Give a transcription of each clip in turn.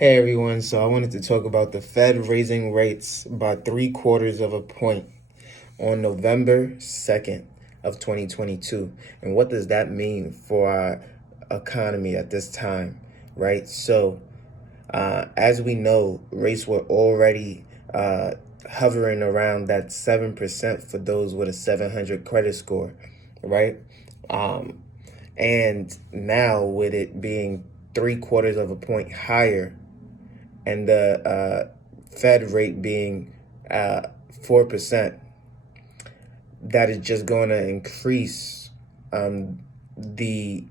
Hey everyone, so I wanted to talk about the Fed raising rates by 3/4 of a point on November 2nd of 2022. And what does that mean for our economy at this time, right? As we know, rates were already hovering around that 7% for those with a 700 credit score, right? Um, and now with it being 3/4 of a point higher, and the Fed rate being 4%, that is just going to increase the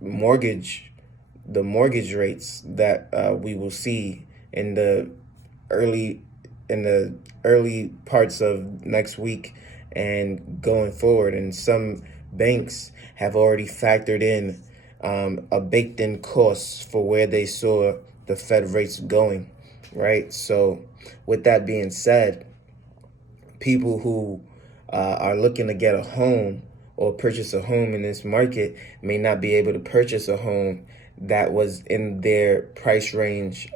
mortgage the mortgage rates that we will see in early the early parts of next week and going forward. And some banks have already factored in a baked in cost for where they saw the Fed rates going, right? So with that being said, people who are looking to get a home or purchase a home in this market may not be able to purchase a home that was in their price range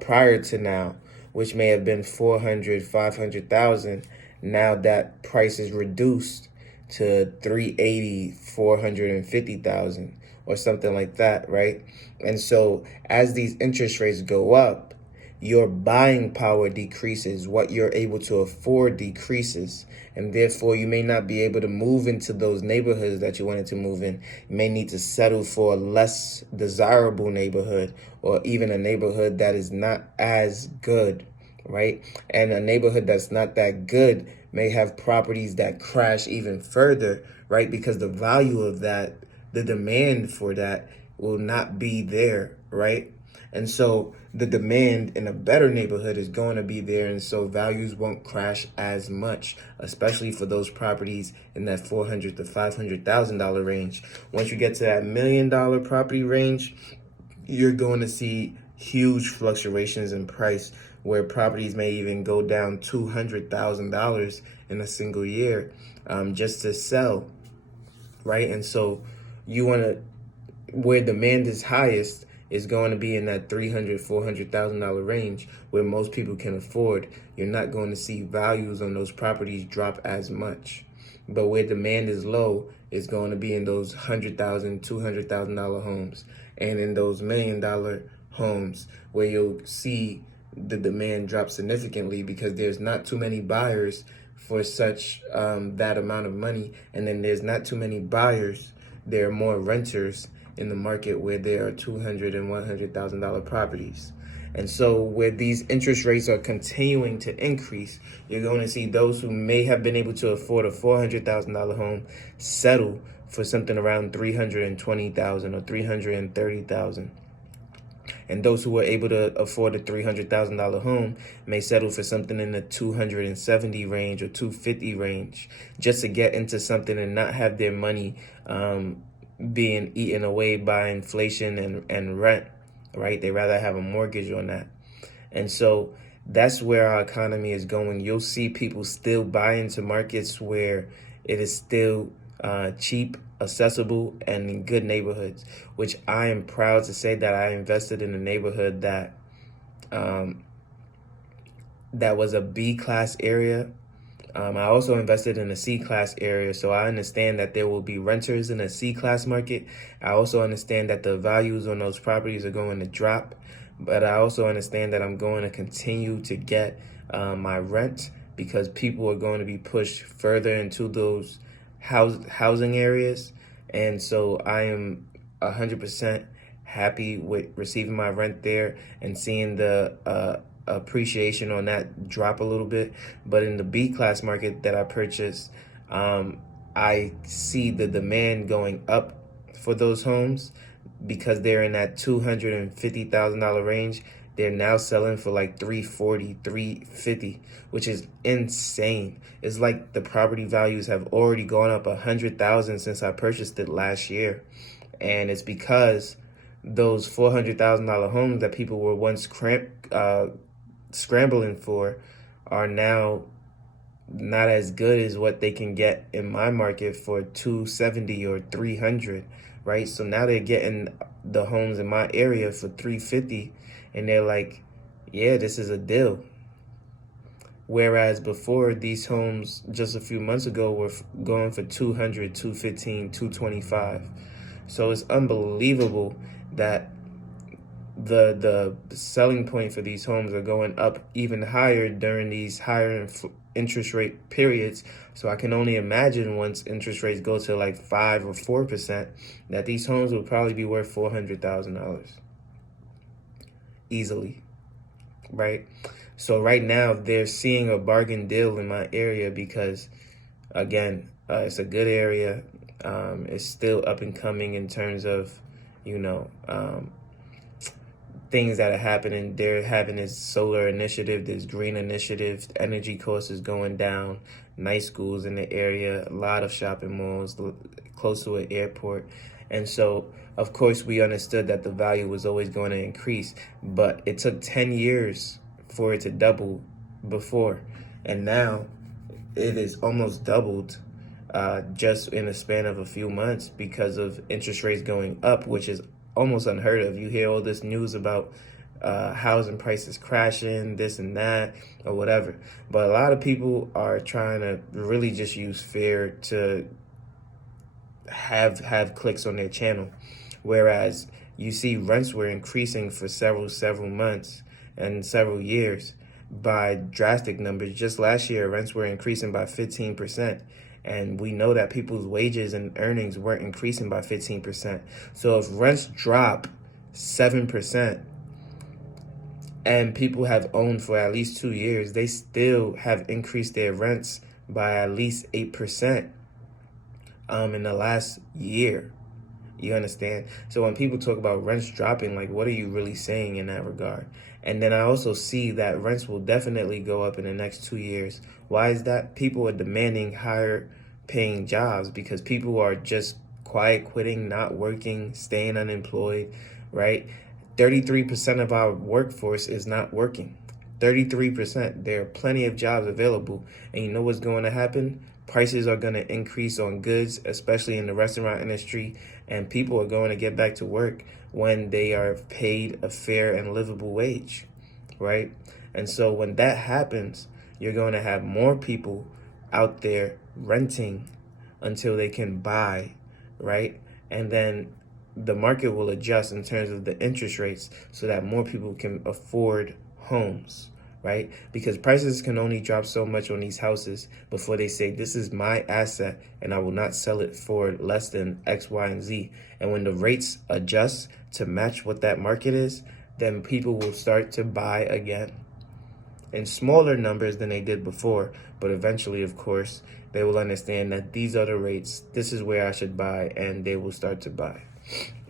prior to now, which may have been 400, 500,000. Now that price is reduced to 380, 450,000 or something like that, right? And so as these interest rates go up, your buying power decreases, what you're able to afford decreases, and therefore you may not be able to move into those neighborhoods that you wanted to move in. You may need to settle for a less desirable neighborhood, or even a neighborhood that is not as good, right? And a neighborhood that's not that good may have properties that crash even further, right? Because the value of that, the demand for that will not be there, right? And so the demand in a better neighborhood is going to be there. And so values won't crash as much, especially for those properties in that $400,000 to $500,000 range. Once you get to that $1 million property range, you're going to see huge fluctuations in price where properties may even go down $200,000 in a single year just to sell, right? And so you want to, where demand is highest is going to be in that $300,000, $400,000 range where most people can afford. You're not going to see values on those properties drop as much. But where demand is low is going to be in those $100,000, $200,000 homes, and in those $1 million homes where you'll see the demand drop significantly because there's not too many buyers for such that amount of money, and then there's not too many buyers. There are more renters in the market where there are $200,000 and $100,000 properties. And so where these interest rates are continuing to increase, you're going to see those who may have been able to afford a $400,000 home settle for something around $320,000 or $330,000. And those who were able to afford a $300,000 home may settle for something in the 270 range or 250 range just to get into something and not have their money being eaten away by inflation and rent, right? They rather have a mortgage on that. And so that's where our economy is going. You'll see people still buy into markets where it is still cheap, accessible, and in good neighborhoods, which I am proud to say that I invested in a neighborhood that that was a B class area. I also invested in a C class area, so I understand that there will be renters in a C class market. I also understand that the values on those properties are going to drop, but I also understand that I'm going to continue to get my rent because people are going to be pushed further into those housing areas. And so I am 100% happy with receiving my rent there and seeing the appreciation on that drop a little bit. But in the B class market that I purchased, I see the demand going up for those homes because they're in that $250,000 range. They're now selling for like 340, 350, which is insane. It's like the property values have already gone up 100,000 since I purchased it last year. And it's because those $400,000 homes that people were once scrambling for are now not as good as what they can get in my market for 270 or 300, right? So now they're getting the homes in my area for 350, and they're like, yeah, this is a deal. Whereas before, these homes just a few months ago were going for 200, 215, 225. So it's unbelievable that the selling point for these homes are going up even higher during these higher interest rate periods. So I can only imagine once interest rates go to like 5 or 4%, that these homes will probably be worth $400,000 easily, right? So right now they're seeing a bargain deal in my area because, again, it's a good area. It's still up and coming in terms of, you know, things that are happening. They're having this solar initiative, this green initiative. Energy costs is going down. Nice schools in the area, a lot of shopping malls close to an airport. And so, of course, we understood that the value was always going to increase, but it took 10 years for it to double before. And now it is almost doubled just in a span of a few months because of interest rates going up, which is almost unheard of. You hear all this news about housing prices crashing, this and that, or whatever. But a lot of people are trying to really just use fear to have clicks on their channel. Whereas you see rents were increasing for several months and several years by drastic numbers. Just last year, rents were increasing by 15%. And we know that people's wages and earnings weren't increasing by 15%. So if rents drop 7% and people have owned for at least 2 years, they still have increased their rents by at least 8% in the last year. You understand? So when people talk about rents dropping, like, what are you really saying in that regard? And then I also see that rents will definitely go up in the next 2 years. Why is that? People are demanding higher paying jobs because people are just quiet quitting, not working, staying unemployed, right? 33% of our workforce is not working. 33%. There are plenty of jobs available. And you know what's going to happen? Prices are going to increase on goods, especially in the restaurant industry, and people are going to get back to work when they are paid a fair and livable wage, right? And so when that happens, you're going to have more people out there renting until they can buy, right? And then the market will adjust in terms of the interest rates so that more people can afford homes, right? Because prices can only drop so much on these houses before they say, this is my asset and I will not sell it for less than X, Y, and Z. And when the rates adjust to match what that market is, then people will start to buy again in smaller numbers than they did before. But eventually, of course, they will understand that these are the rates, this is where I should buy, and they will start to buy.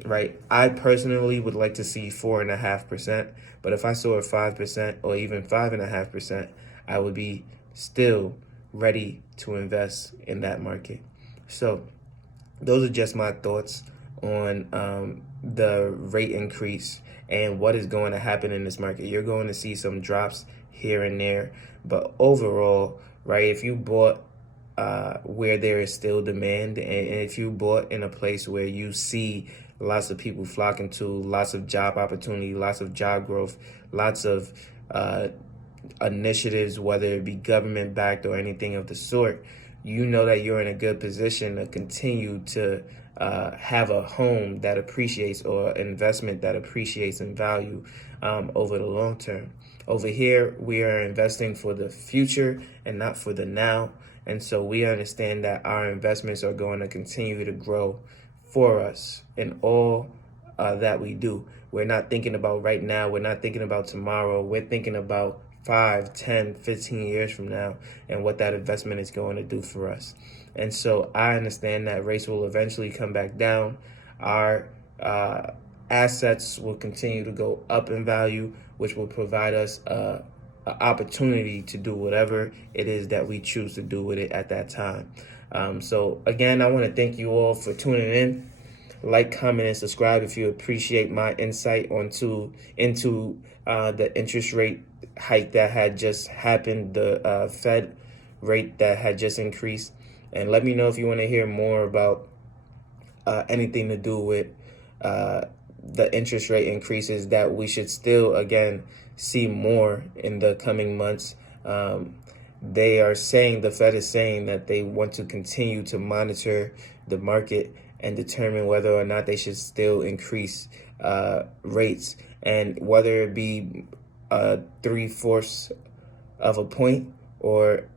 Right? I personally would like to see 4.5%, but if I saw a 5% or even 5.5%, I would be still ready to invest in that market. So those are just my thoughts on the rate increase and what is going to happen in this market. You're going to see some drops here and there, but overall, right, if you bought where there is still demand, and if you bought in a place where you see lots of people flocking to, lots of job opportunity, lots of job growth, lots of initiatives, whether it be government backed or anything of the sort, you know that you're in a good position to continue to have a home that appreciates or investment that appreciates in value over the long term. Over here, we are investing for the future and not for the now. And so we understand that our investments are going to continue to grow for us in all that we do. We're not thinking about right now. We're not thinking about tomorrow. We're thinking about 5, 10, 15 years from now and what that investment is going to do for us. And so I understand that rates will eventually come back down. Our assets will continue to go up in value, which will provide us an opportunity to do whatever it is that we choose to do with it at that time. So again, I want to thank you all for tuning in. Like, comment, and subscribe if you appreciate my insight into the interest rate hike that had just happened, the Fed rate that had just increased. And let me know if you want to hear more about anything to do with the interest rate increases, that we should still, again, see more in the coming months. They are saying, the Fed is saying that they want to continue to monitor the market and determine whether or not they should still increase rates, and whether it be 3/4 of a point or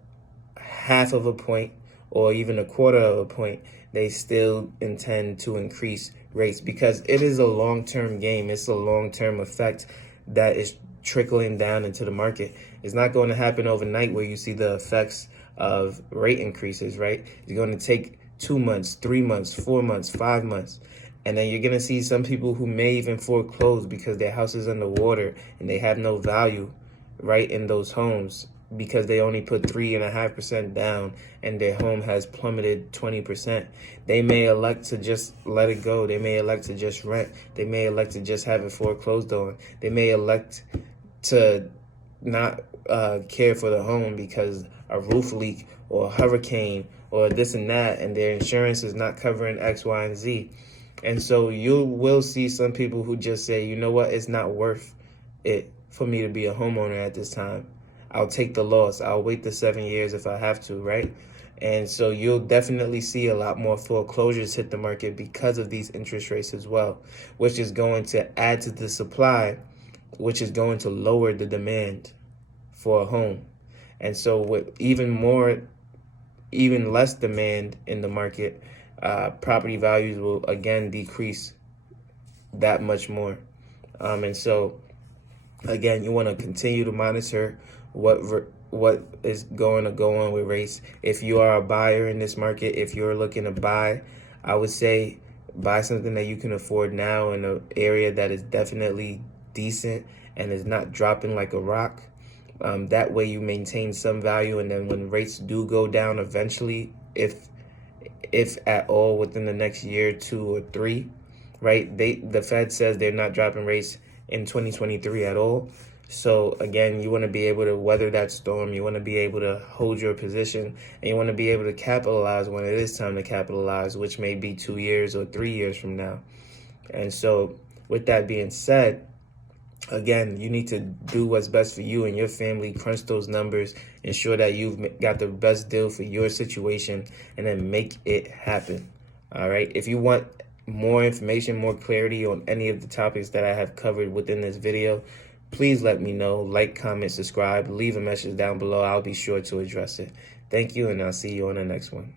half of a point or even a quarter of a point, they still intend to increase rates, because it is a long-term game. It's a long-term effect that is trickling down into the market. It's not going to happen overnight where you see the effects of rate increases, right? It's going to take 2 months, 3 months, 4 months, 5 months. And then you're going to see some people who may even foreclose because their house is underwater and they have no value, right, in those homes, because they only put 3.5% down and their home has plummeted 20%. They may elect to just let it go. They may elect to just rent. They may elect to just have it foreclosed on. They may elect to not care for the home because a roof leak or a hurricane or this and that, and their insurance is not covering X, Y, and Z. And so you will see some people who just say, you know what, it's not worth it for me to be a homeowner at this time. I'll take the loss. I'll wait the 7 years if I have to, right? And so you'll definitely see a lot more foreclosures hit the market because of these interest rates as well, which is going to add to the supply, which is going to lower the demand for a home. And so with even less demand in the market, property values will again decrease that much more. And so again, you want to continue to monitor what is going to go on with rates. If you are a buyer in this market, if you're looking to buy, I would say buy something that you can afford now in an area that is definitely decent and is not dropping like a rock. That way you maintain some value, and then when rates do go down eventually, if at all within the next year, 2 or 3, right? The Fed says they're not dropping rates in 2023 at all. So again, you want to be able to weather that storm. You want to be able to hold your position, and you want to be able to capitalize when it is time to capitalize, which may be 2 years or 3 years from now. And so with that being said, again, you need to do what's best for you and your family, crunch those numbers, ensure that you've got the best deal for your situation, and then make it happen. All right. If you want more information, more clarity on any of the topics that I have covered within this video, please let me know. Like, comment, subscribe, leave a message down below. I'll be sure to address it. Thank you, and I'll see you on the next one.